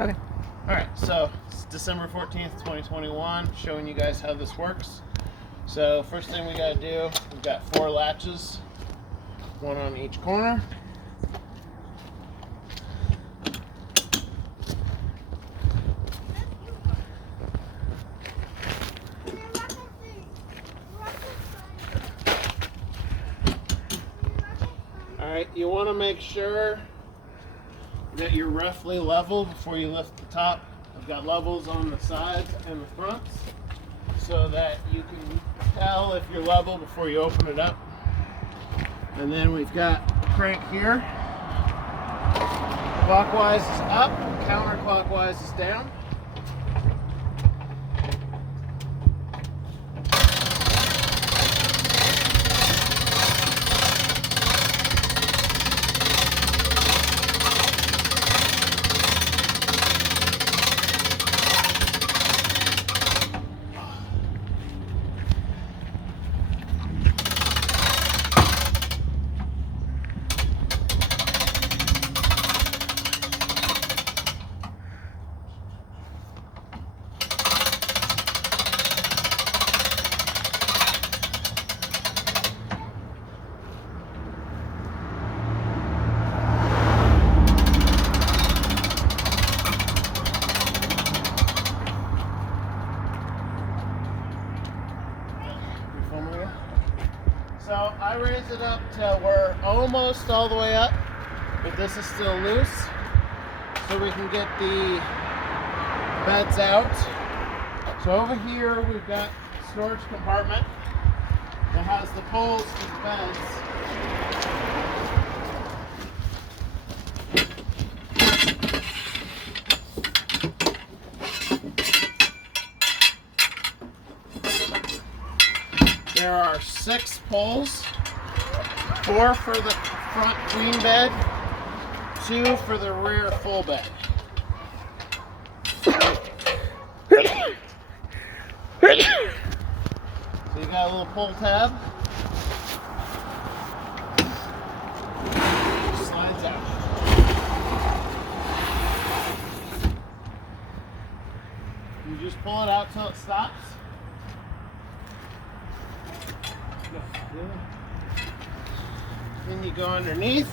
Okay. Alright, so it's December 14th, 2021, showing you guys how this works. So first thing we gotta do, we've got 4 latches, 1 on each corner. Alright, you want to make sure that you're roughly level before you lift the top. I've got levels on the sides and the fronts so that you can tell if you're level before you open it up. And then we've got the crank here. Clockwise is up, counterclockwise is down. So I raise it up till we're almost all the way up, but this is still loose, so we can get the beds out. So over here we've got a storage compartment that has the poles for the beds. There are 6 poles, 4 for the front queen bed, 2 for the rear full bed. So you got a little pull tab. Slides out. You just pull it out till it stops. Then you go underneath.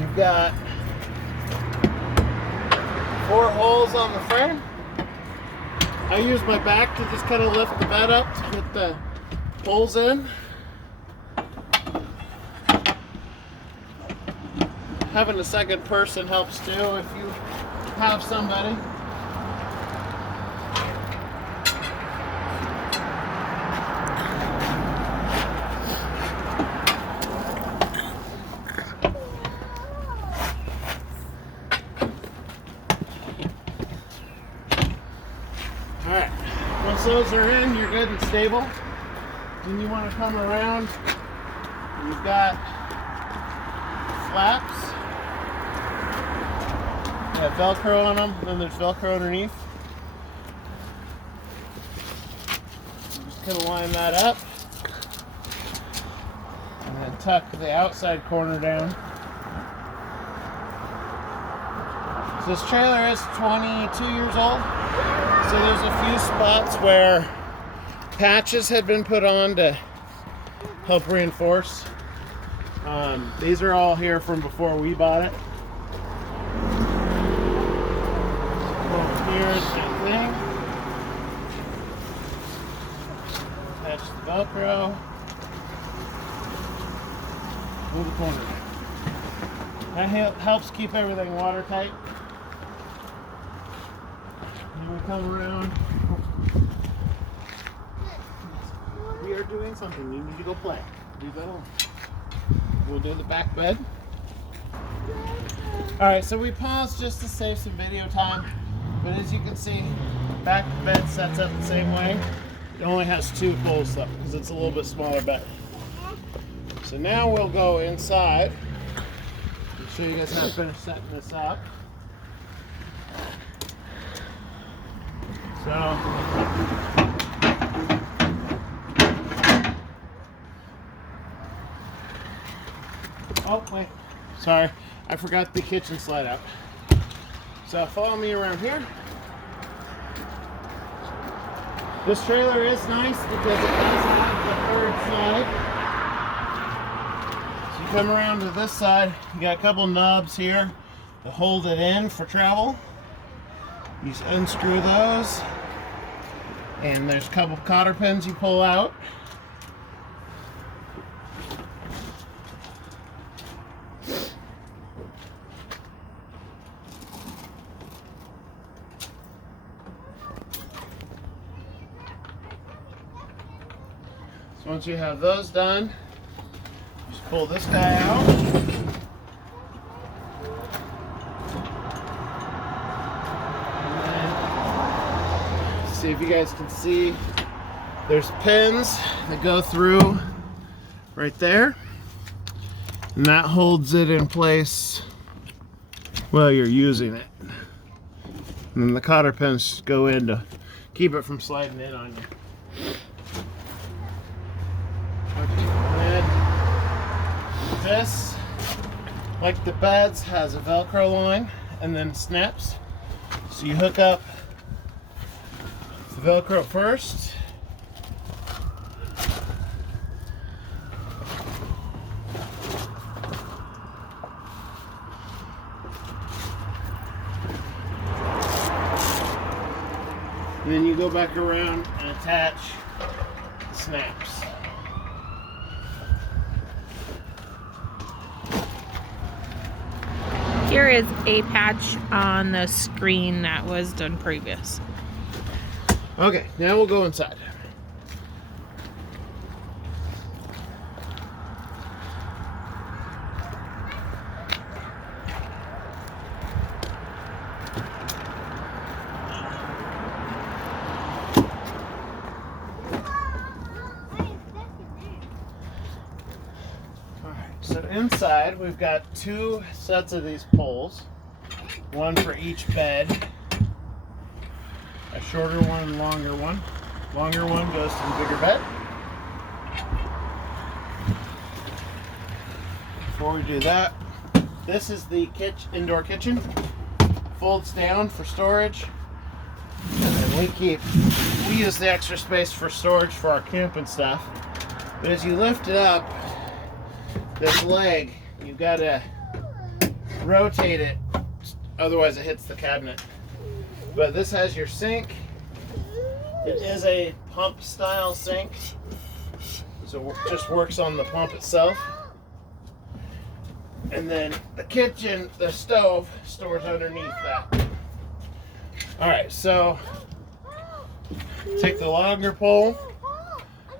You've got 4 holes on the frame. I use my back to just kind of lift the bed up to get the holes in. Having a second person helps too if you have somebody. Alright, once those are in, you're good and stable. Then you want to come around, and you've got flaps. They have Velcro on them, then there's Velcro underneath. You just kind of line that up, and then tuck the outside corner down. So this trailer is 22 years old. So there's a few spots where patches had been put on to help reinforce. These are all here from before we bought it. Over here, same thing. Attach the Velcro. Move the corner. That helps keep everything watertight. We come around. We are doing something. You need to go play. Leave that alone. We'll do the back bed. Alright, so we paused just to save some video time. But as you can see, back bed sets up the same way. It only has 2 poles though, because it's a little bit smaller bed. So now we'll go inside and show you guys how to finish setting this up. So, oh wait, sorry, I forgot the kitchen slide out. So follow me around here. This trailer is nice because it does have the third side. So you come around to this side, you got a couple knobs here to hold it in for travel. You just unscrew those, and there's a couple cotter pins you pull out. So once you have those done, just pull this guy out. And then, see if you guys can see, there's pins that go through right there. And that holds it in place while you're using it. And then the cotter pins go in to keep it from sliding in on you. This, like the beds, has a Velcro line and then snaps. So you hook up the Velcro first. And then you go back around and attach the snaps. Here is a patch on the screen that was done previous. Okay, now we'll go inside. So inside, we've got two sets of these poles, one for each bed, a shorter one and longer one. Longer one goes to the bigger bed. Before we do that, this is the indoor kitchen. Folds down for storage, and then we use the extra space for storage for our camp and stuff. But as you lift it up, this leg, you've got to rotate it, otherwise it hits the cabinet. But this has your sink. It is a pump style sink, so it just works on the pump itself. And then the kitchen, the stove, stores underneath that. Alright, so take the longer pole.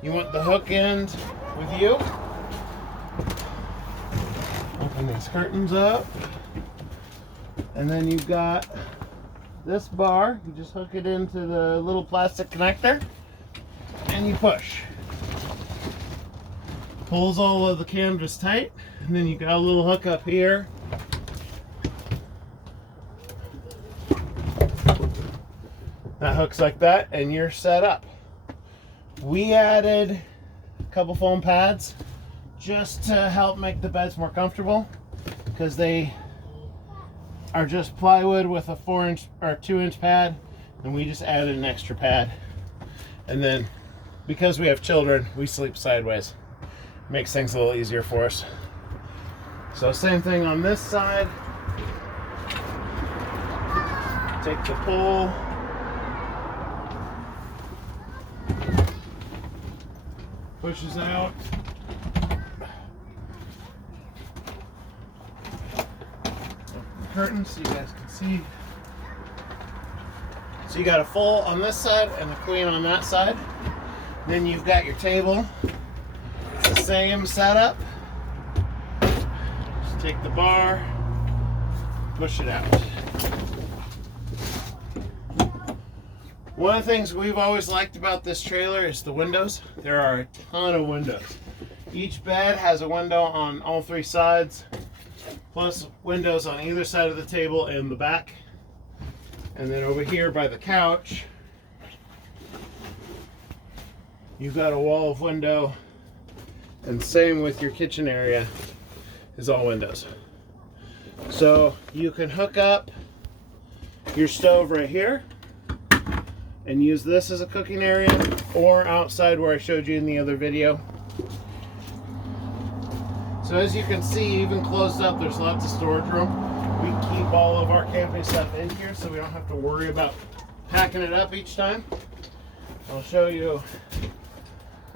You want the hook end with you. Open these curtains up, and then you've got this bar. You just hook it into the little plastic connector and you push. Pulls all of the canvas tight, and then you got a little hook up here. That hooks like that, and you're set up. We added a couple foam pads just to help make the beds more comfortable, because they are just plywood with a 4-inch or 2-inch pad, and we just added an extra pad. And then because we have children, we sleep sideways. Makes things a little easier for us. So same thing on this side. Take the pole, pushes out. Curtains so you guys can see. So you got a full on this side and a queen on that side. Then you've got your table. It's the same setup. Just take the bar, push it out. One of the things we've always liked about this trailer is the windows. There are a ton of windows. Each bed has a window on all 3 sides, plus windows on either side of the table and the back. And then over here by the couch, you've got a wall of window, and same with your kitchen area is all windows. So you can hook up your stove right here and use this as a cooking area, or outside where I showed you in the other video. So as you can see, even closed up, there's lots of storage room. We keep all of our camping stuff in here so we don't have to worry about packing it up each time. I'll show you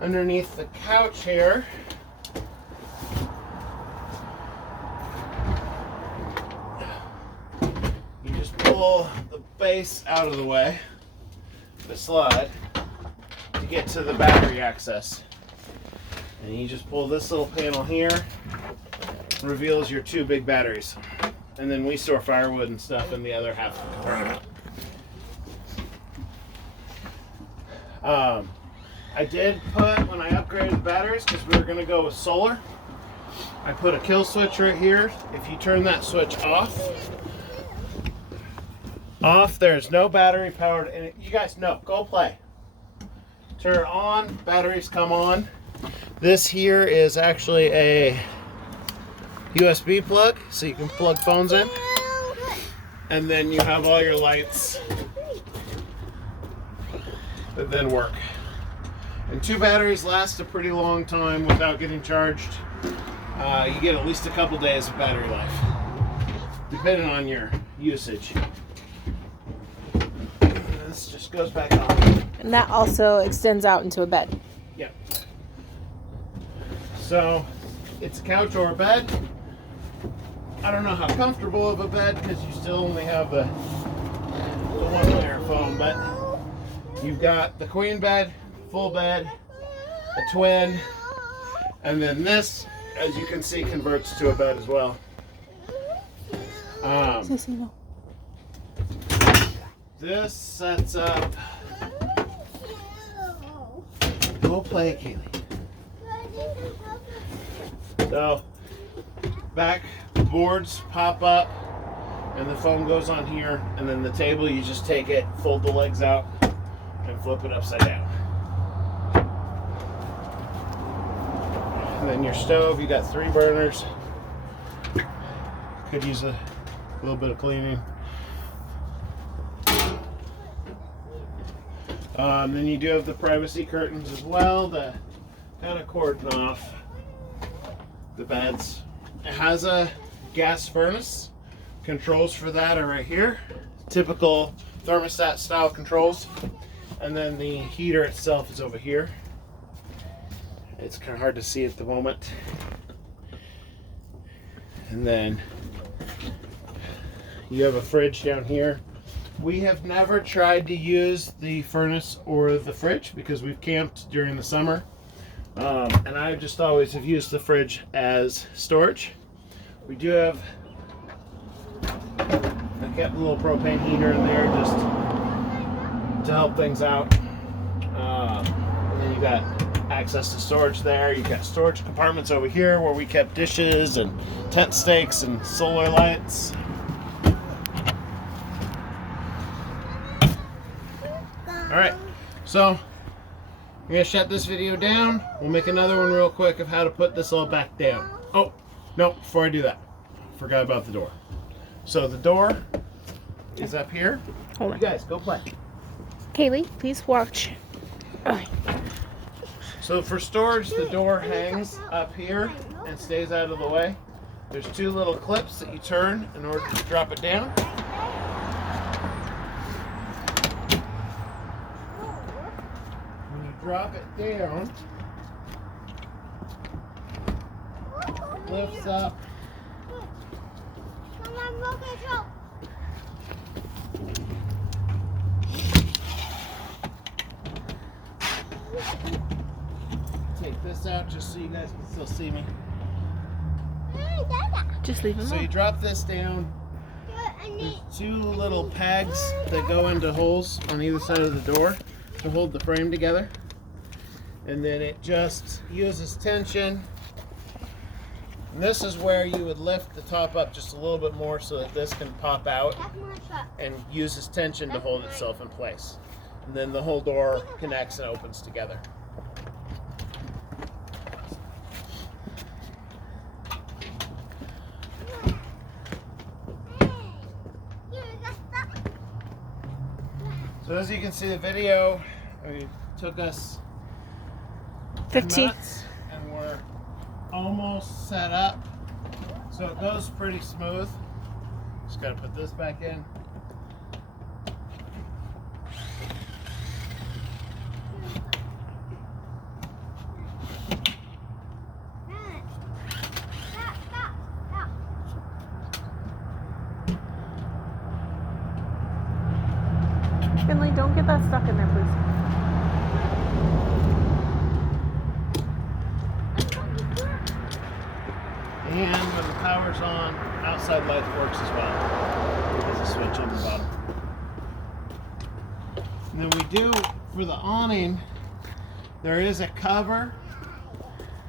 underneath the couch here. You just pull the base out of the way, the slide, to get to the battery access. And you just pull this little panel here, reveals your 2 big batteries. And then we store firewood and stuff in the other half of the compartment. I did put, when I upgraded the batteries, because we were going to go with solar, I put a kill switch right here. If you turn that switch off, there's no battery powered in it. You guys know, go play. Turn it on, batteries come on. This here is actually a USB plug, so you can plug phones in. And then you have all your lights that then work. And 2 batteries last a pretty long time without getting charged. You get at least a couple days of battery life, depending on your usage. This just goes back on. And that also extends out into a bed. Yep. So it's a couch or a bed. I don't know how comfortable of a bed because you still only have the 1 layer foam, but you've got the queen bed, full bed, a twin, and then this, as you can see, converts to a bed as well. This sets up. Go play, Kaylee. So, back boards pop up, and the foam goes on here, and then the table, you just take it, fold the legs out, and flip it upside down. And then your stove, you got 3 burners. Could use a little bit of cleaning. Then you do have the privacy curtains as well to kind of cordon off the beds. It has a gas furnace. Controls for that are right here. Typical thermostat style controls. And then the heater itself is over here. It's kind of hard to see at the moment. And then you have a fridge down here. We have never tried to use the furnace or the fridge because we've camped during the summer. And I just always have used the fridge as storage. We do have, I kept a little propane heater in there just to help things out. And then you got access to storage there. You've got storage compartments over here where we kept dishes and tent stakes and solar lights. Alright, so I'm going to shut this video down. We'll make another one real quick of how to put this all back down. Oh, no, before I do that, forgot about the door. So the door is up here. Hold on. You guys, go play. Kaylee, please watch. So for storage, the door hangs up here and stays out of the way. There's 2 little clips that you turn in order to drop it down. When you drop it down, it lifts up. Take this out just so you guys can still see me. Just leave him So you alone. drop this down. There's 2 little pegs that go into holes on either side of the door to hold the frame together. And then it just uses tension. And this is where you would lift the top up just a little bit more so that this can pop out and uses tension to hold itself in place. And then the whole door connects and opens together. So as you can see, the video it took us 15. minutes, and we're almost set up. So it goes pretty smooth. Just gotta put this back in. Finley, don't get that stuck in there, please. And when the power's on, outside light works as well. There's a switch on the bottom. And then we do, for the awning, there is a cover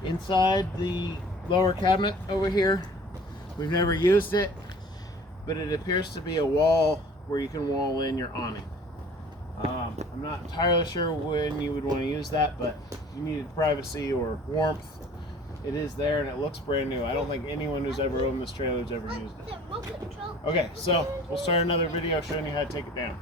inside the lower cabinet over here. We've never used it, but it appears to be a wall where you can wall in your awning. I'm not entirely sure when you would want to use that, but you needed privacy or warmth. It is there and it looks brand new. I don't think anyone who's ever owned this trailer has ever used it. Okay, so we'll start another video showing you how to take it down.